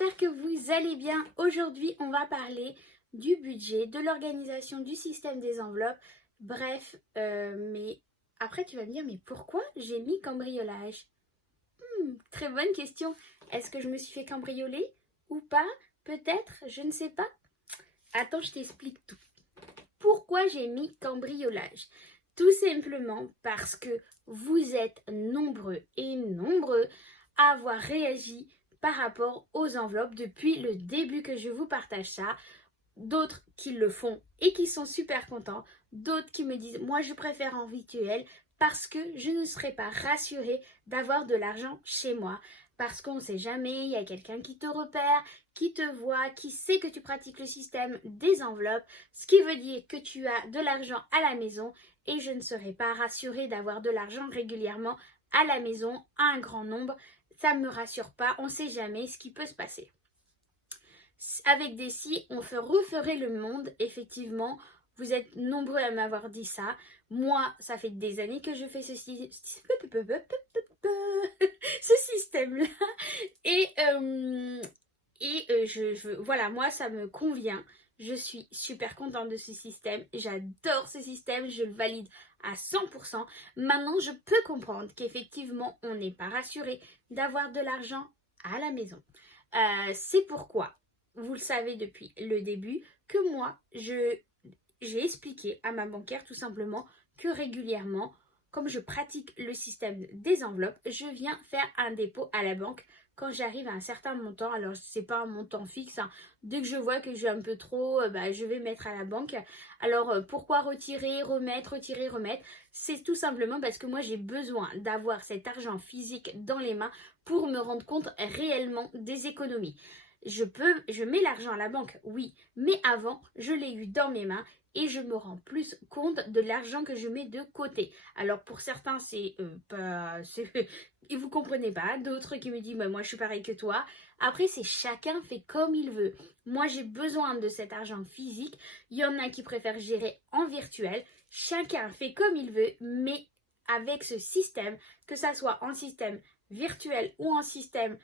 j'espère que vous allez bien. Aujourd'hui, on va parler du budget, de l'organisation, du système des enveloppes. Bref, mais après tu vas me dire, mais pourquoi j'ai mis cambriolage? Très bonne question. Est-ce que je me suis fait cambrioler ou pas? Peut-être, je ne sais pas. Attends, je t'explique tout. Pourquoi j'ai mis cambriolage? Tout simplement parce que vous êtes nombreux et nombreux à avoir réagi par rapport aux enveloppes depuis le début que je vous partage ça. D'autres qui le font et qui sont super contents. D'autres qui me disent, moi je préfère en virtuel parce que je ne serais pas rassurée d'avoir de l'argent chez moi. Parce qu'on ne sait jamais, il y a quelqu'un qui te repère, qui te voit, qui sait que tu pratiques le système des enveloppes, ce qui veut dire que tu as de l'argent à la maison et je ne serais pas rassurée d'avoir de l'argent régulièrement à la maison, à un grand nombre. Ça ne me rassure pas, on ne sait jamais ce qui peut se passer. Avec des si, on referait le monde, effectivement. Vous êtes nombreux à m'avoir dit ça. Moi, ça fait des années que je fais ce système-là. Voilà, moi, ça me convient. Je suis super contente de ce système. J'adore ce système. Je le valide à 100%. Maintenant, je peux comprendre qu'effectivement, on n'est pas rassuré d'avoir de l'argent à la maison. C'est pourquoi, vous le savez depuis le début, que moi, j'ai expliqué à ma banquière tout simplement que régulièrement, comme je pratique le système des enveloppes, je viens faire un dépôt à la banque quand j'arrive à un certain montant. Alors, c'est pas un montant fixe, hein. Dès que je vois que j'ai un peu trop, je vais mettre à la banque. Alors, pourquoi retirer, remettre, retirer, remettre? C'est tout simplement parce que moi, j'ai besoin d'avoir cet argent physique dans les mains pour me rendre compte réellement des économies. Je mets l'argent à la banque, oui, mais avant, je l'ai eu dans mes mains et je me rends plus compte de l'argent que je mets de côté. Alors pour certains, c'est pas... vous comprenez pas. D'autres qui me disent, moi je suis pareil que toi. Après, c'est chacun fait comme il veut. Moi, j'ai besoin de cet argent physique. Il y en a qui préfèrent gérer en virtuel. Chacun fait comme il veut, mais avec ce système, que ça soit en système virtuel ou en système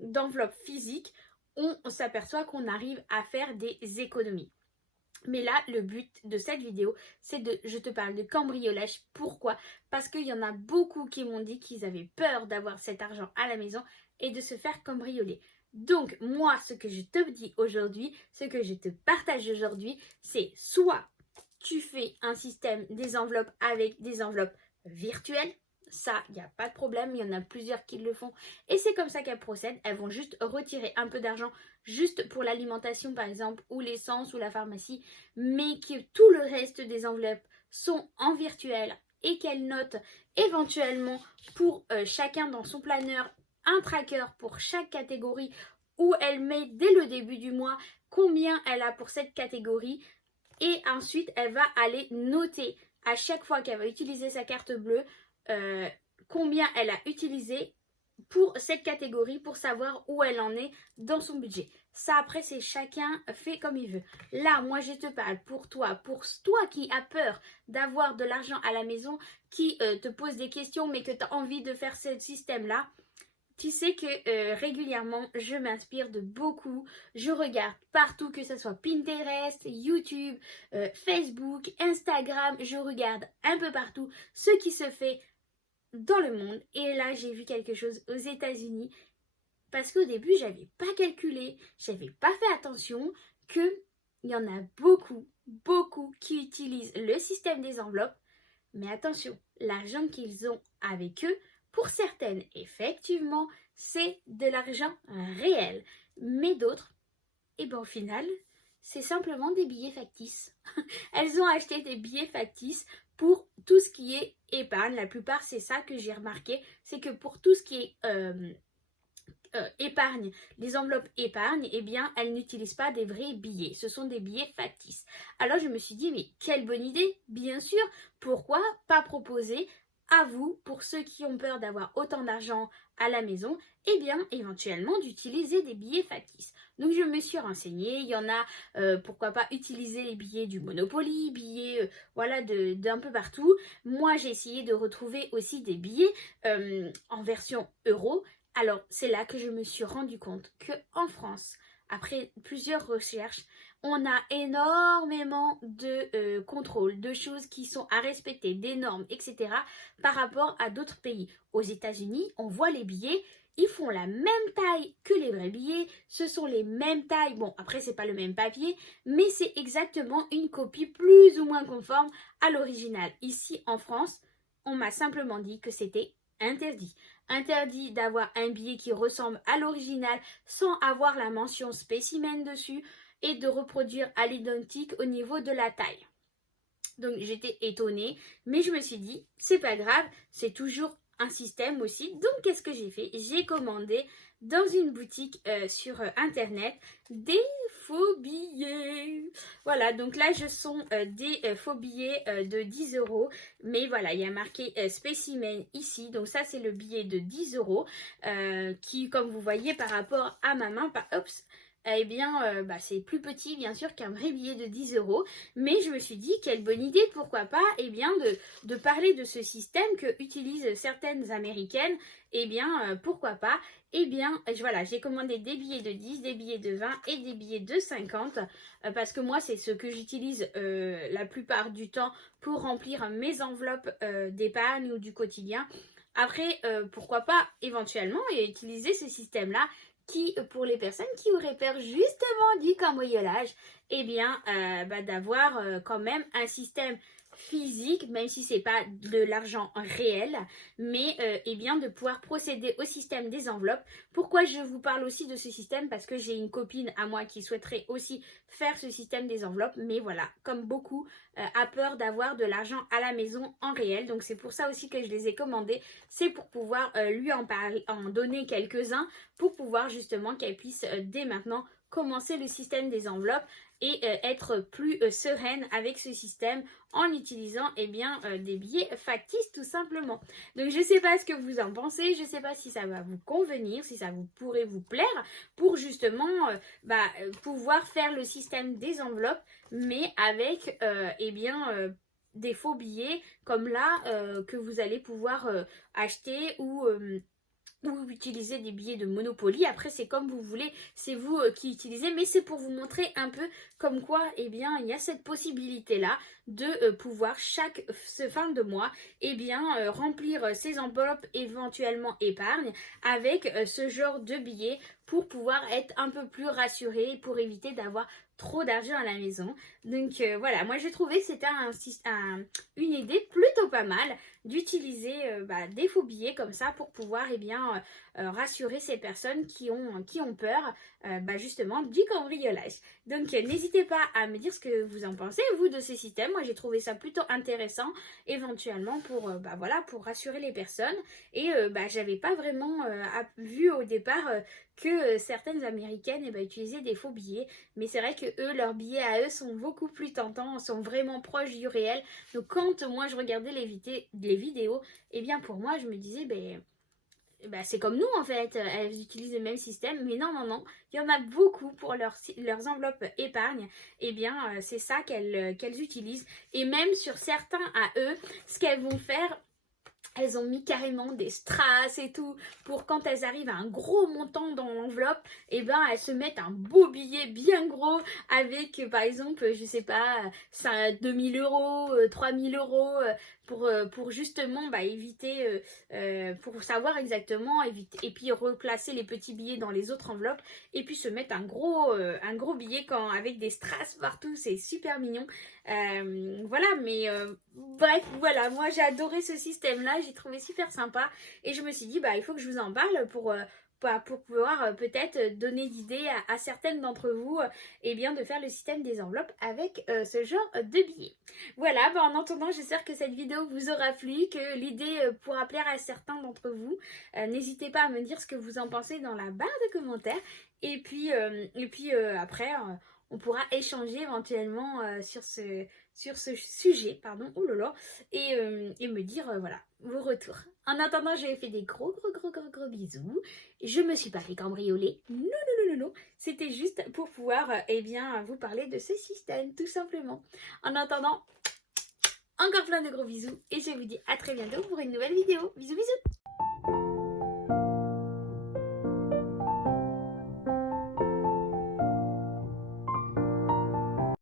d'enveloppe physique, on s'aperçoit qu'on arrive à faire des économies. Mais là, le but de cette vidéo, je te parle de cambriolage. Pourquoi? Parce qu'il y en a beaucoup qui m'ont dit qu'ils avaient peur d'avoir cet argent à la maison et de se faire cambrioler. Donc, moi, ce que je te dis aujourd'hui, ce que je te partage aujourd'hui, c'est soit tu fais un système des enveloppes avec des enveloppes virtuelles. Ça, il n'y a pas de problème, il y en a plusieurs qui le font. Et c'est comme ça qu'elles procèdent. Elles vont juste retirer un peu d'argent juste pour l'alimentation par exemple, ou l'essence, ou la pharmacie, mais que tout le reste des enveloppes sont en virtuel et qu'elles notent éventuellement pour chacun dans son planeur un tracker pour chaque catégorie où elle met dès le début du mois combien elle a pour cette catégorie et ensuite elle va aller noter à chaque fois qu'elle va utiliser sa carte bleue combien elle a utilisé pour cette catégorie pour savoir où elle en est dans son budget. Ça après c'est chacun fait comme il veut. Là moi je te parle pour toi qui as peur d'avoir de l'argent à la maison, qui te pose des questions mais que tu as envie de faire ce système là. Tu sais que régulièrement, je m'inspire de beaucoup. Je regarde partout, que ce soit Pinterest, YouTube, Facebook, Instagram. Je regarde un peu partout ce qui se fait dans le monde. Et là, j'ai vu quelque chose aux États-Unis. Parce qu'au début, j'avais pas calculé, j'avais pas fait attention qu'il y en a beaucoup qui utilisent le système des enveloppes. Mais attention, l'argent qu'ils ont avec eux, pour certaines, effectivement, c'est de l'argent réel. Mais d'autres, au final, c'est simplement des billets factices. Elles ont acheté des billets factices pour tout ce qui est épargne. La plupart, c'est ça que j'ai remarqué, c'est que pour tout ce qui est épargne, les enveloppes épargne, elles n'utilisent pas des vrais billets, ce sont des billets factices. Alors je me suis dit, mais quelle bonne idée, bien sûr, pourquoi pas proposer à vous, pour ceux qui ont peur d'avoir autant d'argent à la maison, éventuellement d'utiliser des billets factices. Donc je me suis renseignée, il y en a, pourquoi pas utiliser les billets du Monopoly, billets d'un peu partout. Moi j'ai essayé de retrouver aussi des billets en version euro. Alors, c'est là que je me suis rendu compte qu'en France, après plusieurs recherches, on a énormément de contrôles, de choses qui sont à respecter, des normes, etc. par rapport à d'autres pays. Aux États-Unis, on voit les billets, ils font la même taille que les vrais billets, ce sont les mêmes tailles. Bon, après, c'est pas le même papier, mais c'est exactement une copie plus ou moins conforme à l'original. Ici, en France, on m'a simplement dit que c'était interdit. Interdit d'avoir un billet qui ressemble à l'original sans avoir la mention spécimen dessus et de reproduire à l'identique au niveau de la taille. Donc j'étais étonnée, mais je me suis dit, c'est pas grave, c'est toujours un système aussi. Donc qu'est-ce que j'ai fait? J'ai commandé dans une boutique sur internet des faux billets. Voilà, donc là je sont des faux billets de 10 euros. Mais voilà, il y a marqué spécimen ici. Donc ça c'est le billet de 10 euros qui, comme vous voyez par rapport à ma main, eh bien, c'est plus petit bien sûr qu'un vrai billet de 10 euros. Mais je me suis dit, quelle bonne idée, pourquoi pas, eh bien, de parler de ce système que utilisent certaines américaines. Eh bien, pourquoi pas. Eh bien, voilà, j'ai commandé des billets de 10, des billets de 20 et des billets de 50 parce que moi, c'est ce que j'utilise la plupart du temps pour remplir mes enveloppes d'épargne ou du quotidien. Après, pourquoi pas éventuellement utiliser ce système-là qui, pour les personnes qui auraient peur justement du cambriolage, eh bien, d'avoir quand même un système physique, même si c'est pas de l'argent réel, mais eh bien de pouvoir procéder au système des enveloppes. Pourquoi je vous parle aussi de ce système? Parce que j'ai une copine à moi qui souhaiterait aussi faire ce système des enveloppes, mais voilà, comme beaucoup, a peur d'avoir de l'argent à la maison en réel. Donc c'est pour ça aussi que je les ai commandés. C'est pour pouvoir lui en parler, en donner quelques-uns pour pouvoir justement qu'elle puisse dès maintenant commencer le système des enveloppes et être plus sereine avec ce système en utilisant eh bien, des billets factices tout simplement. Donc je ne sais pas ce que vous en pensez, je ne sais pas si ça va vous convenir, si ça vous pourrait vous plaire pour justement pouvoir faire le système des enveloppes mais avec eh bien des faux billets comme là que vous allez pouvoir acheter ou utiliser des billets de Monopoly. Après, c'est comme vous voulez, c'est vous qui utilisez, mais c'est pour vous montrer un peu comme quoi, eh bien, il y a cette possibilité-là de pouvoir chaque fin de mois, eh bien, remplir ses enveloppes éventuellement épargne avec ce genre de billets pour pouvoir être un peu plus rassuré pour éviter d'avoir trop d'argent à la maison. Donc voilà, moi j'ai trouvé que c'était une idée plutôt pas mal d'utiliser des faux billets comme ça pour pouvoir eh bien, rassurer ces personnes qui ont peur justement du cambriolage. Donc n'hésitez pas à me dire ce que vous en pensez, vous, de ces systèmes. Moi j'ai trouvé ça plutôt intéressant éventuellement pour, pour rassurer les personnes. Et j'avais pas vraiment vu au départ que certaines américaines utilisaient des faux billets, mais c'est vrai que eux, leurs billets à eux sont beaucoup plus tentants, sont vraiment proches du réel. Donc quand moi je regardais les vidéos, eh bien pour moi je me disais c'est comme nous en fait, elles utilisent le même système, mais non, il y en a beaucoup pour leurs enveloppes épargne, eh bien c'est ça qu'elles utilisent. Et même sur certains à eux, ce qu'elles vont faire, elles ont mis carrément des strass et tout pour quand elles arrivent à un gros montant dans l'enveloppe, et elles se mettent un beau billet bien gros avec par exemple, je sais pas, 2000 euros, 3000 euros pour justement éviter, pour savoir exactement, éviter, et puis replacer les petits billets dans les autres enveloppes et puis se mettre un gros billet avec des strass partout, c'est super mignon. Voilà, mais bref, voilà, moi j'ai adoré ce système-là, j'ai trouvé super sympa et je me suis dit, il faut que je vous en parle pour pouvoir peut-être donner l'idée à certaines d'entre vous eh bien, de faire le système des enveloppes avec ce genre de billets. Voilà, en attendant, j'espère que cette vidéo vous aura plu, que l'idée pourra plaire à certains d'entre vous. N'hésitez pas à me dire ce que vous en pensez dans la barre de commentaires. Et puis après, on pourra échanger éventuellement sur ce sujet, pardon, oh là là, et me dire, voilà, vos retours. En attendant, je vous fais des gros bisous. Je me suis pas fait cambrioler. Non. C'était juste pour pouvoir, vous parler de ce système, tout simplement. En attendant, encore plein de gros bisous. Et je vous dis à très bientôt pour une nouvelle vidéo. Bisous.